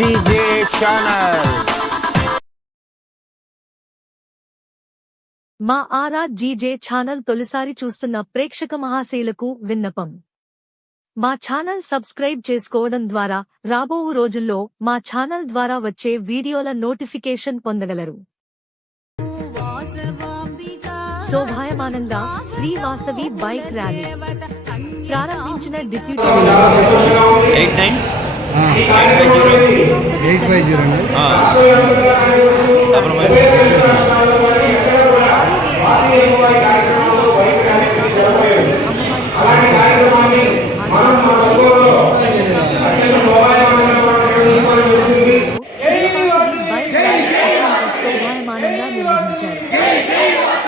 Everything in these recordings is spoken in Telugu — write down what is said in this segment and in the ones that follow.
डीजे ఛానల్ మా ఆరా జీజే ఛానల్ తొలిసారి చూస్తున్న ప్రేక్షక మహాశయులకు విన్నపం. మా ఛానల్ సబ్స్క్రైబ్ చేసుకోవడం ద్వారా రాబో రోజుల్లో మా ఛానల్ ద్వారా వచ్చే వీడియోల నోటిఫికేషన్ పొందగలరు. శోభాయమానంగా శ్రీ వాసవి బైక్ ర్యాలీ ప్రారంభించిన డిప్యూటీ శోభాయమానంగా నిర్వహించారు.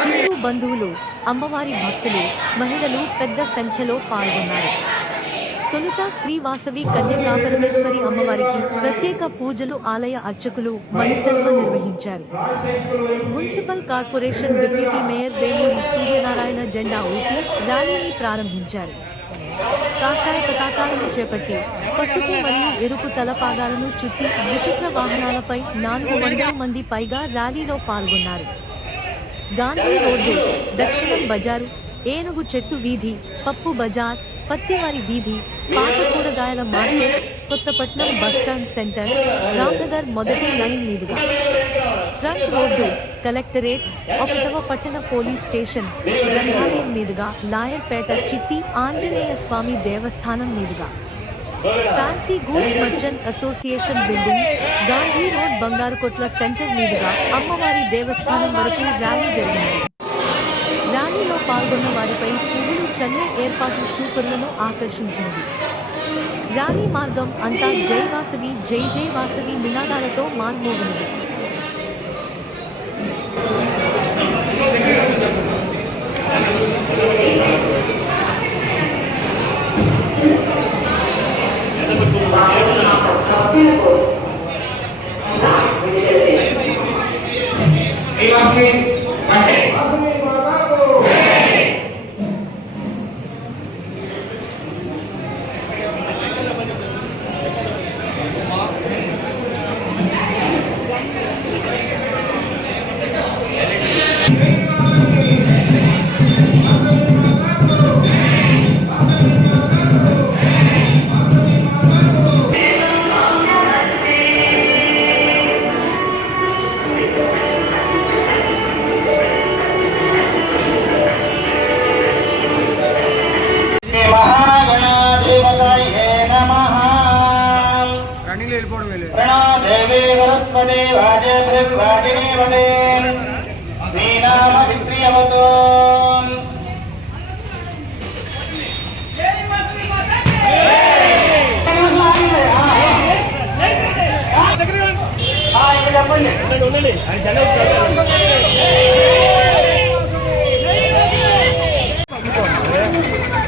హిందూ బంధువులు, అమ్మవారి భక్తులు, మహిళలు పెద్ద సంఖ్యలో పాల్గొన్నారు. తొలుత శ్రీ వాసవి కన్యకాపరమేశ్వరి అమ్మవారికి ప్రత్యేక పూజలు ఆలయ అర్చకులు మణిశర్మ నిర్వహించారు. Municipal corporation deputy mayor Vemuri Suryanarayana జెండా ఊపి ర్యాలీని ప్రారంభించారు. కాషాయ పతాకాలను చేపట్టి పసుపు మరియు ఎరుపు తలపాగాలను చుట్టి ద్విచక్ర వాహనాలపై 400 మంది పైగా ర్యాలీలో పాల్గొన్నారు. గాంధీ రోడ్డు, దక్షిణం బజారు, ఏనుగు చెట్టు వీధి, పప్పు బజార్, పత్తివారి వీధి, పాత కూరగాయల market, Kothapatnam bus stand centre, Ramnagar మొదటి లైన్ మీదుగా ట్రంక్ రోడ్డు, కలెక్టరేట్, 1వ పట్టణ పోలీస్ స్టేషన్, గ్రంథాలయం మీదుగా లాయర్పేట చిట్టి ఆంజనేయ స్వామి దేవస్థానం మీదుగా fancy goods merchant association building, Gandhi road Bangarukotla centre మీదుగా అమ్మవారి దేవస్థానం వరకు ర్యాలీ జరిగింది. ర్యాలీలో పాల్గొన్న వారిపై పువ్వులు చల్లే ఏర్పాట్లు చూపరులను ఆకర్షించినది. ర్యాలీ మార్గం అంతా జై వాసవి జై జై వాసవి నినాదాలతో మార్మోగినది.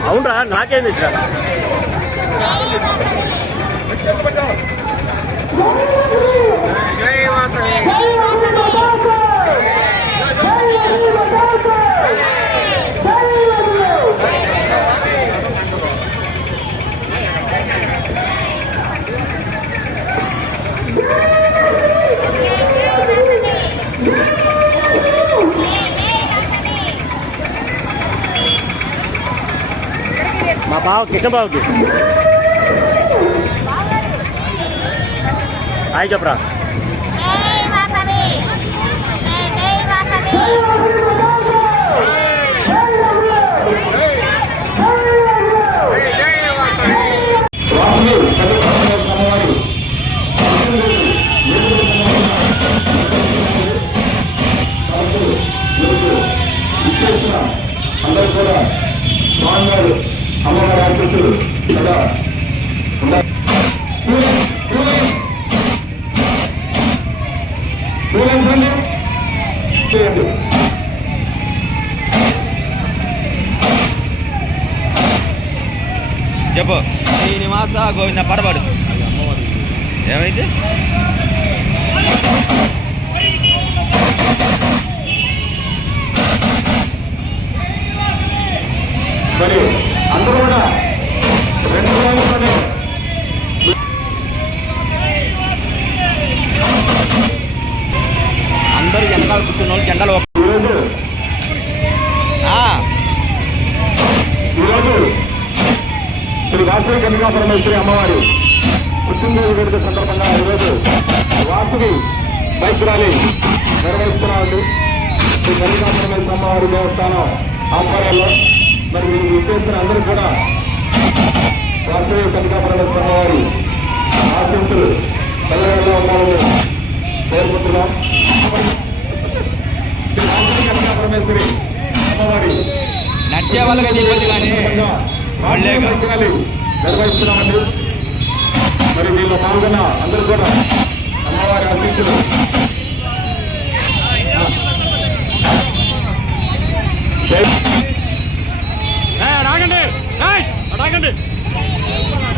అవునరా నాకేంది మా బావ కిషన్బాబుకి హాయ్ చెప్పరా. అందరూ కూడా స్వామివారు అమ్మవారి ఆశీస్సులు కదా చెప్పు. శ్రీనివాస గోవింద పడబడు ఏమైతే మరి అందరూ కూడా 2 రోజుల్లోనే శ్రీ వాసవి కన్యకా పరమేశ్వరి అమ్మవారి పుట్టినరోజు వేడుక సందర్భంగా ఈరోజు వాసవి బైక్ ర్యాలీ నిర్వహిస్తున్నామండి. శ్రీ కన్యకా పరమేశ్వరి అమ్మవారి దేవస్థానం ఆధ్వర్యంలో మరి మీరు విచ్చేసిన అందరూ కూడా వాసవి కన్యకా పరమేశ్వరి అమ్మవారి ఆశీస్సులు కలగకుండా ఉండాలని కోరుకుంటున్నాం. శ్రీ వాసవి కన్యకా పరమేశ్వరి అమ్మవారి నడిచే వాళ్ళకి ఇబ్బంది కానీ నిర్వహిస్తున్నామండి. మరి దీనిలో పాల్గొన్న అందరూ కూడా అమ్మవారి ఆశీస్సులు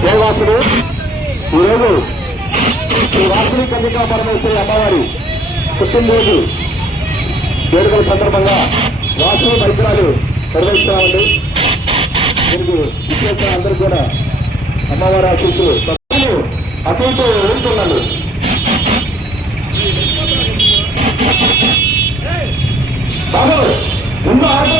దేవాసులు ఈరోజు శ్రీ వాసవి కన్యకా పరమేశ్వరి అమ్మవారి పుట్టినరోజు వేడుకల సందర్భంగా వాసవి పరికరాలు నిర్వహిస్తున్నామండి. దీనికి విశేష అందరూ కూడా అమ్మవారి ఆశీస్సులు అటు ఇటు వెళ్తున్నాను. బాబు ముందు ఆటో